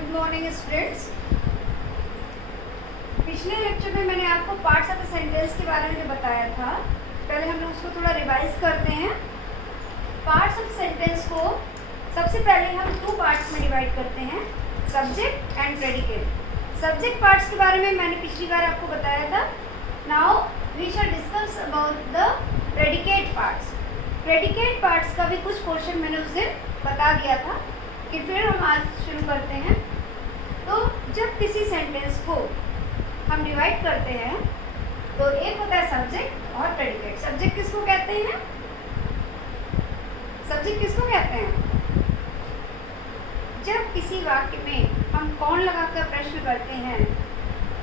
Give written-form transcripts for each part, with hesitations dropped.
Good morning students. पिछले lecture में मैंने आपको पार्ट्स ऑफ द सेंटेंस के बारे में जो बताया था, पहले हम लोग उसको थोड़ा रिवाइज करते हैं। पार्ट्स ऑफ सेंटेंस को सबसे पहले हम दो पार्ट्स में डिवाइड करते हैं, subject and predicate. Subject parts के बारे में मैंने पिछली बार आपको बताया था। Now we shall discuss about the predicate parts. Predicate parts का भी कुछ पोर्शन मैंने उस दिन बता दिया था कि फिर हम आज शुरू करते हैं। तो जब किसी सेंटेंस को हम डिवाइड करते हैं तो एक होता है सब्जेक्ट और प्रेडिकेट। सब्जेक्ट किसको कहते हैं? सब्जेक्ट किसको कहते हैं? जब किसी वाक्य में हम कौन लगाकर प्रश्न करते हैं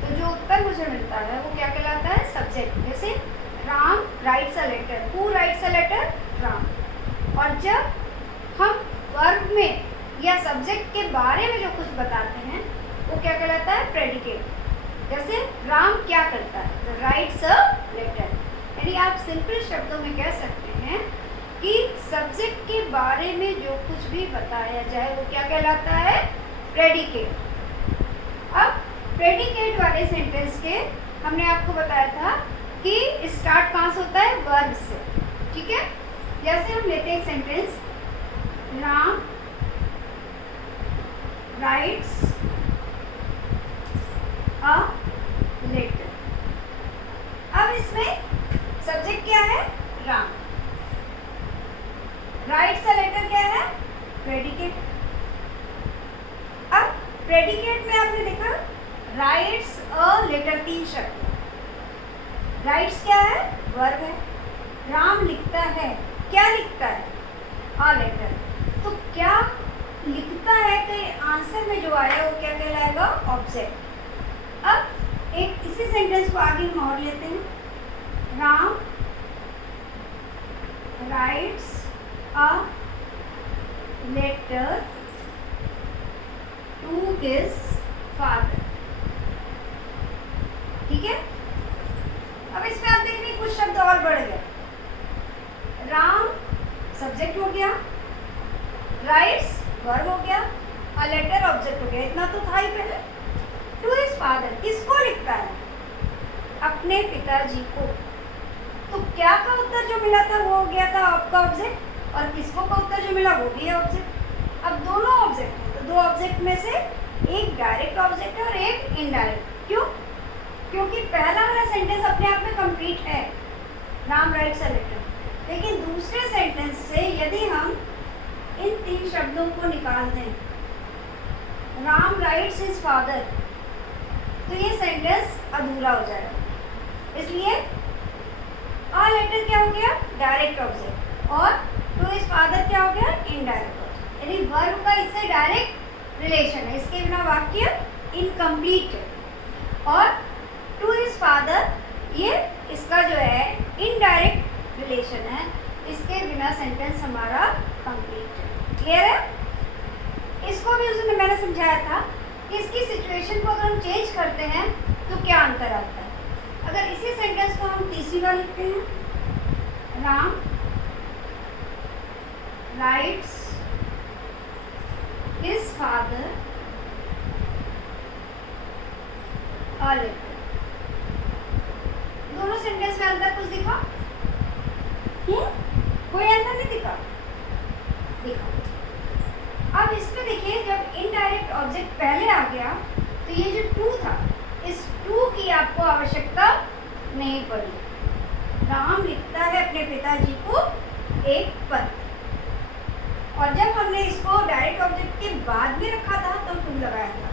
तो जो उत्तर मुझे मिलता है वो क्या कहलाता है? सब्जेक्ट। जैसे Ram writes a letter, who writes a letter? Ram. और जब हम वर्ब में या सब्जेक्ट के बारे में जो कुछ बताते हैं वो क्या कहलाता है? प्रेडिकेट। जैसे राम क्या करता है? Writes a letter. यानी आप सिंपल शब्दों में कह सकते हैं कि सब्जेक्ट के बारे में जो कुछ भी बताया जाए वो क्या कहलाता है? प्रेडिकेट। अब प्रेडिकेट वाले सेंटेंस के हमने आपको बताया था कि स्टार्ट कहाँ से होता है? वर्ब से। ठीक है, जैसे हम लेते हैं एक sentence, Ram writes a letter. अब इसमें सब्जेक्ट क्या है? राम। राइट्स अ लेटर क्या है? प्रेडिकेट। अब प्रेडिकेट में आपने देखा राइट्स अ लेटर, तीन शब्द। राइट्स क्या है? वर्ब है। राम लिखता है, क्या लिखता है? A letter. तो क्या लिखता है कि आंसर में जो आया वो क्या कहलाएगा? ऑब्जेक्ट। अब एक इसी सेंटेंस को आगे हम और लेते हैं, Ram writes a letter to his father. ठीक है, अब इसमें आप देख रहे हैं कुछ शब्द और बढ़ गए। राम सब्जेक्ट हो गया, राइट्स वर्ब हो गया, अ लेटर ऑब्जेक्ट हो गया। इतना तो था ही पहले। टू हिज फादर, किसको लिखता है? अपने पिताजी को। तो क्या का उत्तर जो मिला था वो हो गया था आपका ऑब्जेक्ट, और किसको का उत्तर जो मिला वो भी है ऑब्जेक्ट। अब दोनों ऑब्जेक्ट हैं, तो दो ऑब्जेक्ट में से एक डायरेक्ट ऑब्जेक्ट है और एक इनडायरेक्ट। क्यों? क्योंकि पहला वाला सेंटेंस अपने आप में कंप्लीट है, राम राइट्स अ लेटर। लेकिन दूसरे सेंटेंस से यदि हम इन तीन शब्दों को निकाल दें, राम राइट्स हिज फादर, तो ये सेंटेंस अधूरा हो जाएगा। इसलिए अ लेटर क्या हो गया? डायरेक्ट ऑब्जेक्ट, और टू हिज फादर क्या हो गया? Indirect object. यानी वर्ब का इससे डायरेक्ट रिलेशन है, इसके बिना वाक्य इनकम्प्लीट है। और टू हिज फादर ये इसका जो है इनडायरेक्ट रिलेशन है, इसके बिना सेंटेंस हमारा कंप्लीट है। क्लियर है? इसको भी उस दिन मैंने समझाया था कि इसकी सिचुएशन को अगर हम चेंज करते हैं तो क्या अंतर आता है। अगर इसी सेंटेंस को हम तीसरी बार लिखते हैं, Ram writes his father a letter. दोनों सेंटेंस में अंतर कुछ दिखा? कोई अंतर नहीं दिखा? दिखा। अब इसमें देखिए, जब इनडायरेक्ट ऑब्जेक्ट पहले आ गया तो ये जो टू था, इस टू की आपको आवश्यकता नहीं पड़ी। राम लिखता है अपने पिताजी को एक पत्र, और जब हमने इसको डायरेक्ट ऑब्जेक्ट के बाद में रखा था तो टू लगाया था।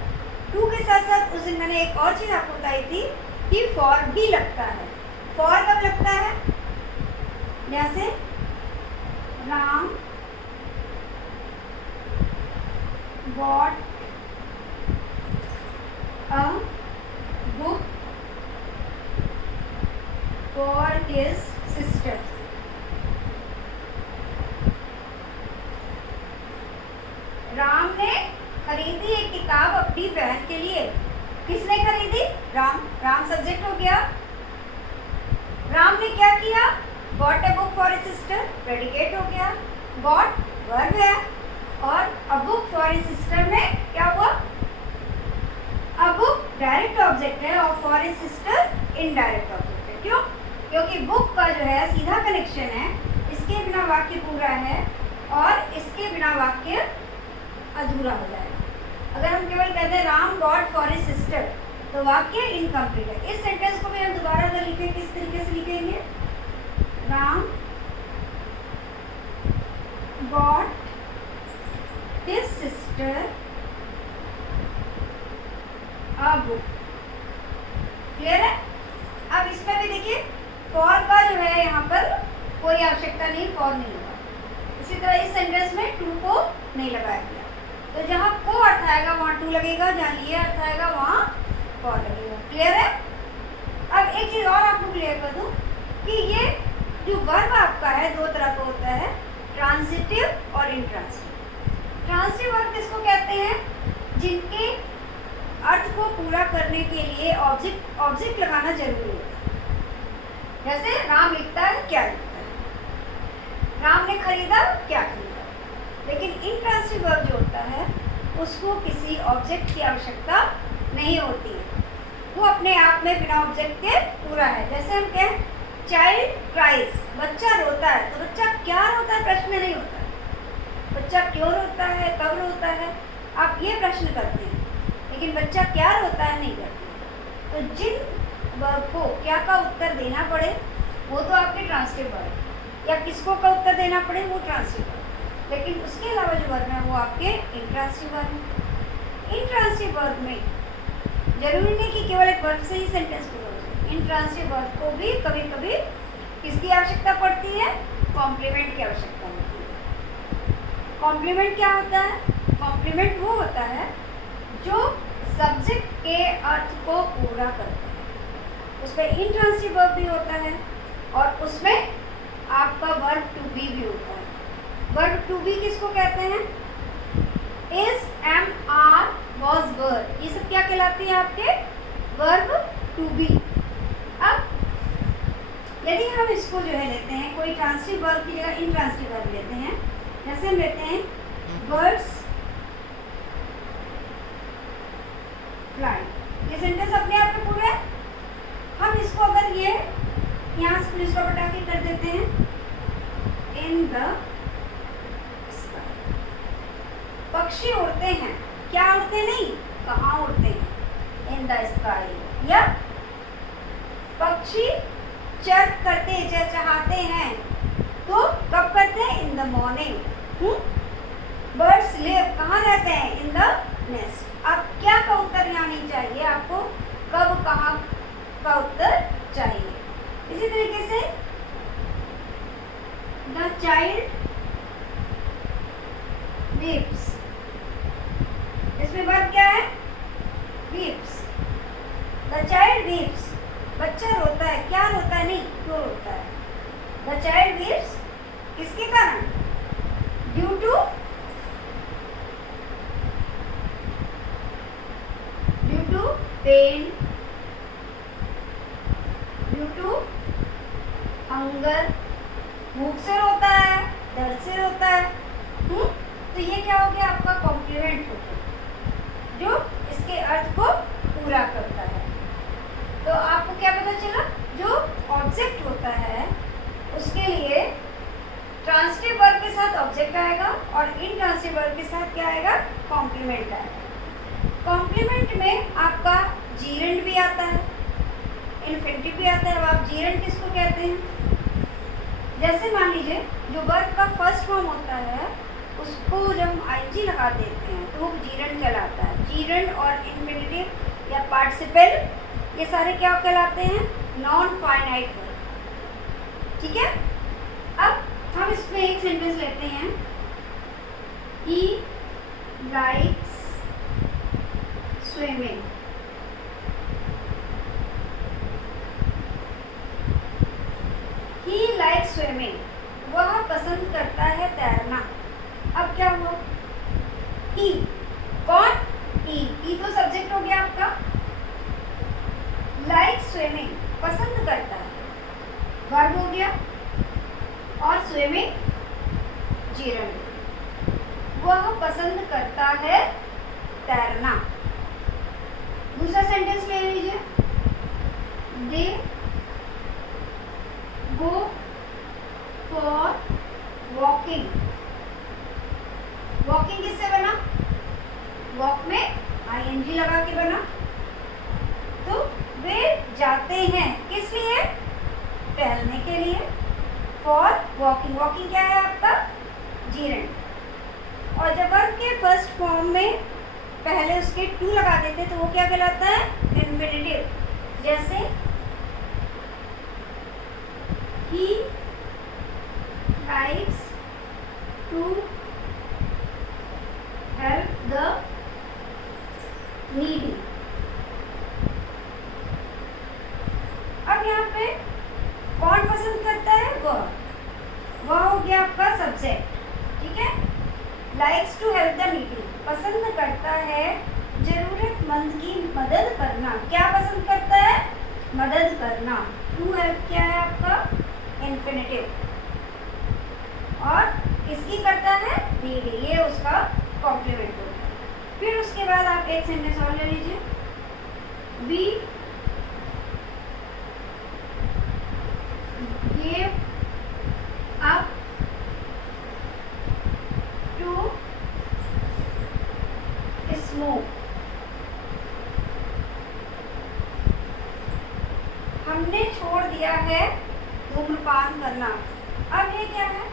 टू के साथ साथ उस दिन मैंने एक और चीज़ आपको बताई थी कि फॉर भी लगता है। फॉर कब लगता है? जैसे Ram bought a book for his sister. Ram ने खरीदी एक किताब अपनी बहन के लिए। किसने खरीदी? राम। राम सब्जेक्ट हो गया। राम ने क्या किया? bought a book for his sister, predicate हो गया। bought वर्ब है, और a book for his sister में क्या हुआ? ऑब्जेक्ट है और for his sister indirect object है। क्यों? क्योंकि बुक का जो है सीधा कनेक्शन है, इसके बिना वाक्य पूरा है और इसके बिना वाक्य अधूरा हो जाएगा। अगर हम केवल कहते हैं Ram God for his sister तो वाक्य इनकम्प्लीट है। इस सेंटेंस को भी हम दोबारा अगर लिखें किस तरीके से लिखेंगे? Ram God his sister a book. Clear है? अब इसमें भी देखिए फॉर का जो है यहाँ पर कोई आवश्यकता नहीं, फॉर नहीं होगा। इसी तरह इस सेंटेंस में टू को नहीं लगाया गया, तो जहाँ को अर्थ आएगा वहाँ टू लगेगा, जहाँ ये अर्थ आएगा वहाँ फॉर लगेगा। क्लियर है? अब एक चीज़ और आपको क्लियर कर दूँ कि ये जो वर्ब आपका है दो तरह का होता है, ट्रांजिटिव और इंट्रांजिटिव। ट्रांजिटिव वर्ब किसको कहते हैं? जिनके अर्थ को पूरा करने के लिए ऑब्जेक्ट लगाना जरूरी होता है। जैसे राम लिखता है क्या लिखता है, राम ने खरीदा क्या खरीदा। लेकिन इंट्रांजिटिव वर्ब जो होता है उसको किसी ऑब्जेक्ट की आवश्यकता नहीं होती है, वो अपने आप में बिना ऑब्जेक्ट के पूरा है। जैसे हम कहें चाइल्ड क्राइज, बच्चा रोता है, तो बच्चा क्या रोता है प्रश्न नहीं होता है, बच्चा क्यों रोता है, कब रोता है, आप ये प्रश्न करते हैं। लेकिन बच्चा क्या रोता है नहीं करते। तो जिन वर्ब को क्या का उत्तर देना पड़े वो तो आपके ट्रांजिटिव वर्ब, या किसको का उत्तर देना पड़े वो ट्रांजिटिव वर्ब। लेकिन उसके अलावा जो वर्ब है वो आपके इंट्रांजिटिव वर्ब हैं। इंट्रांजिटिव वर्ब में जरूरी नहीं कि केवल एक वर्ब से ही सेंटेंस पूरा हो जाए। इंट्रांजिटिव वर्ब को भी कभी कभी किसकी आवश्यकता पड़ती है? कॉम्प्लीमेंट की आवश्यकता होती है। कॉम्प्लीमेंट क्या होता है? कॉम्प्लीमेंट वो होता है जो सब्जेक्ट के अर्थ को पूरा करता है। उसमें इंट्रांजिटिव वर्ब भी होता है और उसमें आपका वर्ब टू बी भी होता है। वर्ब टू बी किसको कहते हैं? इज, एम, आर, वॉज, वर, ये सब क्या कहलाती है? आपके वर्ब टू बी। अब यदि हम इसको जो है लेते हैं कोई ट्रांजिटिव वर्ब की जगह इंट्रांजिटिव वर्ब लेते हैं, जैसे हम लेते हैं बर्ड्स फ्लाई, ये सेंटेंस अपने आप में पूरा है। हम इसको अगर ये यहाँ से पुलिस स्टॉप हटा के कर देते हैं इन द स्काई, पक्षी उड़ते हैं, क्या उड़ते नहीं, कहाँ उड़ते हैं, इन द स्काई। या पक्षी चर्प करते चहचहाते हैं, तो कब करते हैं? In the morning. Birds live, कहाँ रहते हैं? In the nest. अब क्या का उत्तर यहाँ नहीं चाहिए आपको, कब कहाँ का उत्तर चाहिए। इसी तरीके से द चाइल्ड वीप्स, इसमें वर्ब क्या है? वीप्स। द चाइल्ड वीप्स, बच्चा रोता है, क्या रोता है नहीं, क्यों रोता है। द चाइल्ड वीप्स किसके कारण? Due to pain, due to hunger, भूख से रोता है, दर्द से रोता है। तो ये क्या हो गया? आपका कॉम्प्लीमेंट हो गया जो इसके अर्थ को पूरा करता है। तो आपको क्या पता चला? जो ऑब्जेक्ट होता है उसके लिए ट्रांजिटिव वर्ब के साथ ऑब्जेक्ट आएगा और इंट्रांजिटिव वर्ब के साथ क्या आएगा? कॉम्प्लीमेंट आएगा। कॉम्प्लीमेंट में आपका जीरेंड भी आता है, इन्फिनिटिव भी आता है। अब आप जीरेंड किसको कहते हैं? जैसे मान लीजिए जो वर्ब का फर्स्ट फॉर्म होता है उसको जब हम आईएनजी लगा देते हैं तो वो जीरेंड कहलाता है। जीरेंड और इन्फिनिटिव या पार्टिसिपल ये सारे क्या कहलाते हैं? Non finite verb. ठीक है? अब हम इसमें एक सेंटेंस लेते हैं, he likes swimming. He likes swimming, वह पसंद करता है तैरना। अब क्या हुआ? ही, कौन? ही तो सब्जेक्ट हो गया आपका। लाइक स्विमिंग, पसंद करता है, वर्ब हो गया, और स्विमिंग जीरेंड। वह पसंद करता है तैरना। दूसरा सेंटेंस ले लीजिए, फॉर वॉकिंग, वॉकिंग क्या है आपका? जीरेंड। और जब वर्ब के फर्स्ट फॉर्म में पहले उसके टू लगा देते तो वो क्या कहलाता है? इन्फिनेटिव। जैसे he writes to help the needy. अब यहाँ पे कौन पसंद करता है? वह हो गया आपका सब्जेक्ट, ठीक है। Likes to help the needy, पसंद करता है जरूरतमंद की मदद करना। क्या पसंद करता है? मदद करना। टू हेल्प क्या है आपका? इन्फिनेटिव। और किसकी करता है? नीडी, ये उसका कॉम्प्लीमेंट होता है। फिर उसके बाद आप एक सेंटेंस और ले लीजिए। We give up to smoke, हमने छोड़ दिया है धूम्रपान करना। अब ये क्या है?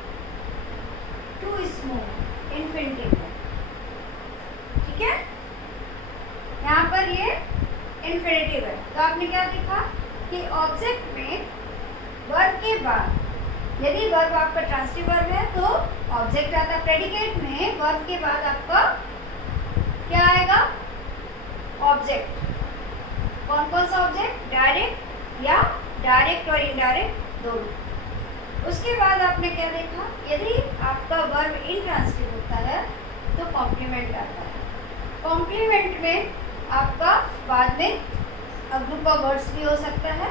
टू स्मोक, इन्फिनेटिव है, ठीक है। यहाँ पर ये इन्फिनेटिव है। तो आपने क्या देखा कि ऑब्जेक्ट में वर्ब के बाद, यदि वर्ब आपका ट्रांसिटिव वर्ब है तो ऑब्जेक्ट आता है। प्रेडिकेट में वर्ब के बाद आपका क्या आएगा? ऑब्जेक्ट। कौन कौन सा ऑब्जेक्ट? डायरेक्ट या डायरेक्ट और इनडायरेक्ट दोनों। उसके बाद आपने क्या देखा? यदि आपका वर्ब इनट्रांसिटिव होता है तो कॉम्प्लीमेंट आता है। कॉम्प्लीमेंट में आपका बाद में ग्रुप ऑफ वर्ड्स भी हो सकता है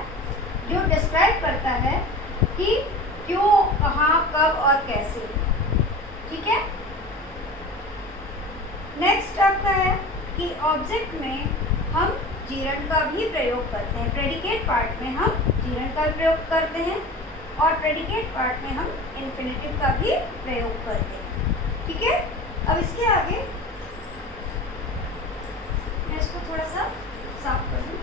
जो डिस्क्राइब करता है कि क्यों, कहाँ, कब और कैसे, ठीक है। नेक्स्ट आपका है कि ऑब्जेक्ट में हम जीरंड का भी प्रयोग करते हैं। प्रेडिकेट पार्ट में हम जीरंड का प्रयोग करते हैं और प्रेडिकेट पार्ट में हम इन्फिनेटिव का भी प्रयोग करते हैं, ठीक है। अब इसके आगे मैं इसको थोड़ा सा साफ कर दूँ।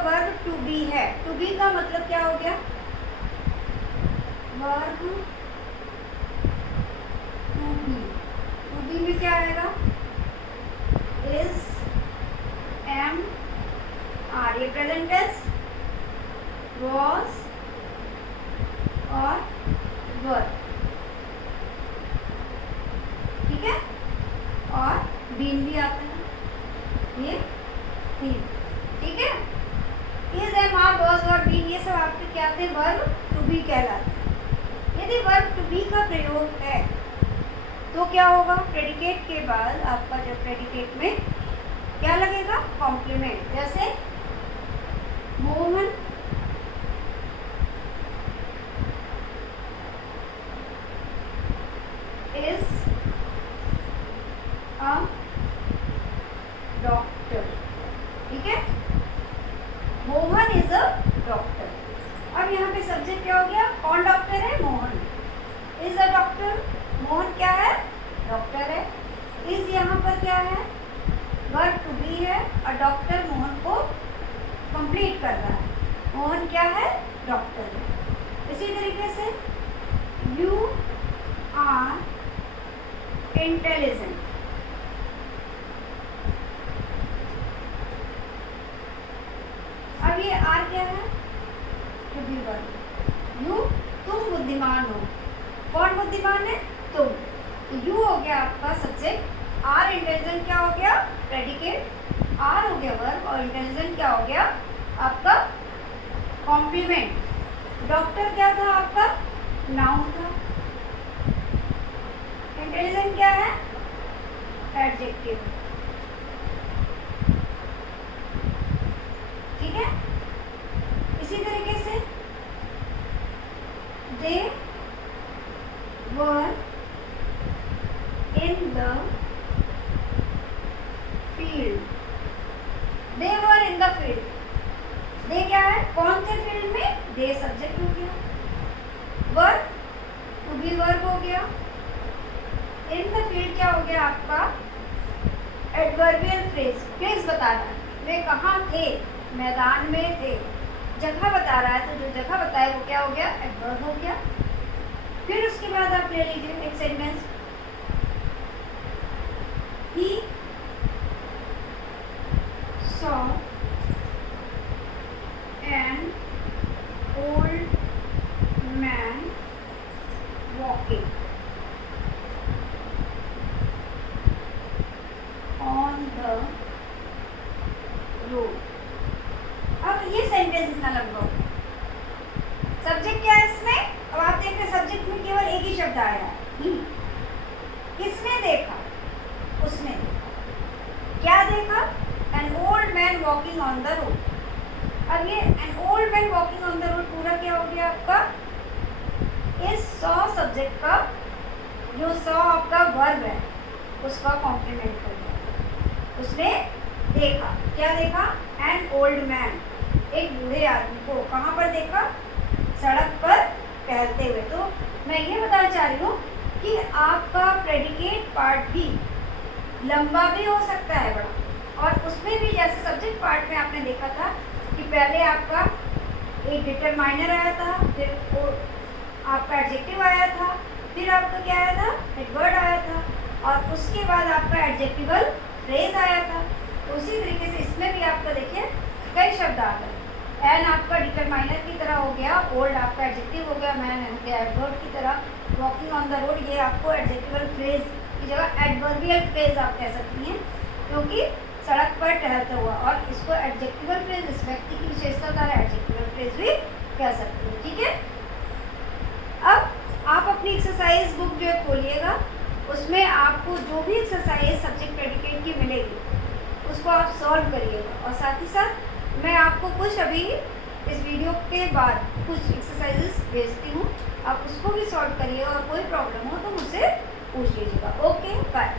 वर्ब टू बी है, टू बी का मतलब क्या हो गया? वर्ब टू बी में क्या आएगा? इज, एम, आर, ये प्रेजेंट टेंस, वॉज और वर, ठीक है। और बीन भी आता है, ये थी, ठीक है। इज, एम, आर, वॉज और बीन, ये सब आपके क्या आते हैं? वर्ब टू बी कहलाते हैं। यदि वर्ब टू बी का प्रयोग है तो क्या होगा? प्रेडिकेट के बाद आपका जब प्रेडिकेट में क्या लगेगा? कॉम्प्लीमेंट। जैसे मोहन इज अ डॉक्टर, ठीक है। Mohan is a doctor. अब यहाँ पे सब्जेक्ट क्या हो गया? कौन डॉक्टर है? Mohan. Is a doctor, Mohan क्या है? डॉक्टर है। इज यहाँ पर क्या है? वर्ब टू बी है और डॉक्टर मोहन को कंप्लीट कर रहा है। मोहन क्या है? डॉक्टर है। इसी तरीके से यू आर इंटेलिजेंट, अब ये आर क्या है? To be verb. यू, तुम बुद्धिमान हो। कौन बुद्धिमान है? तुम। तो यू हो गया आपका सब्जेक्ट, आर इंटेलिजेंट क्या हो गया? प्रेडिकेट, आर हो गया वर्ब और इंटेलिजेंट क्या हो गया? आपका कॉम्प्लीमेंट। डॉक्टर क्या था आपका? नाउन था। इंटेलिजेंट क्या है? एडजेक्टिव, ठीक है। इसी तरीके से they were in the field, they were in the field, they क्या है, कौन थे फील्ड में, दे सब्जेक्ट हो गया, वर्ब टू बी वर्ब हो गया, इन द फील्ड क्या हो गया आपका, एडवर्बियल फ्रेज, फ्रेज बता रहा है वे कहाँ थे, मैदान में थे, जगह बता रहा है तो जो जगह बताए वो क्या हो गया, एडवर्ब हो गया। फिर उसके बाद आप ले लीजिए एक sentence, he saw an old man walking on the road। अब ये सेंटेंस इतना लंबा हो, सब्जेक्ट क्या है इसमें, अब आप देख रहे हैं सब्जेक्ट में केवल एक ही शब्द आया है, किसने देखा, उसने देखा, क्या देखा, an old man walking on the road. अब ये an old man walking on the road पूरा क्या हो गया आपका, इस सॉ सब्जेक्ट का, जो सॉ आपका वर्ब है उसका कॉम्प्लीमेंट कर दिया, उसने देखा, क्या देखा, एन ओल्ड मैन, एक बूढ़े आदमी को, कहाँ पर देखा, सड़क पर टहलते हुए। तो मैं ये बताना चाह रही हूँ कि आपका प्रेडिकेट पार्ट भी लंबा भी हो सकता है बड़ा, और उसमें भी जैसे सब्जेक्ट पार्ट में आपने देखा था कि पहले आपका एक डिटरमाइनर आया था, फिर वो आपका एडजेक्टिव आया था, फिर आपका क्या आया था, एडवर्ब आया था, और उसके बाद आपका एडजेक्टिवल फ्रेज आया था। तो उसी तरीके से इसमें भी आपका देखिए कई शब्द आ गए, एन आपका डिटरमाइनर की तरह हो गया, ओल्ड आपका एडजेक्टिव हो गया, मैन हो गया एडवर्ब की तरह, वॉकिंग ऑन द रोड ये आपको एडजेक्टिवल फ्रेज की जगह एडवर्बियल फ्रेज आप कह सकती हैं, क्योंकि सड़क पर टहलता हुआ, और इसको एडजेक्टिवल फ्रेज इस व्यक्ति की विशेषता का एडजेक्टिवल फ्रेज भी कह सकते हैं। ठीक है, अब आप अपनी एक्सरसाइज बुक जो है खोलिएगा, उसमें आपको जो भी एक्सरसाइज सब्जेक्ट प्रेडिकेट की मिलेगी उसको आप सॉल्व करिएगा, और साथ ही साथ मैं आपको कुछ अभी इस वीडियो के बाद कुछ एक्सरसाइजेस भेजती हूँ, आप उसको भी सॉल्व करिए, और कोई प्रॉब्लम हो तो मुझसे पूछ लीजिएगा। Okay, bye.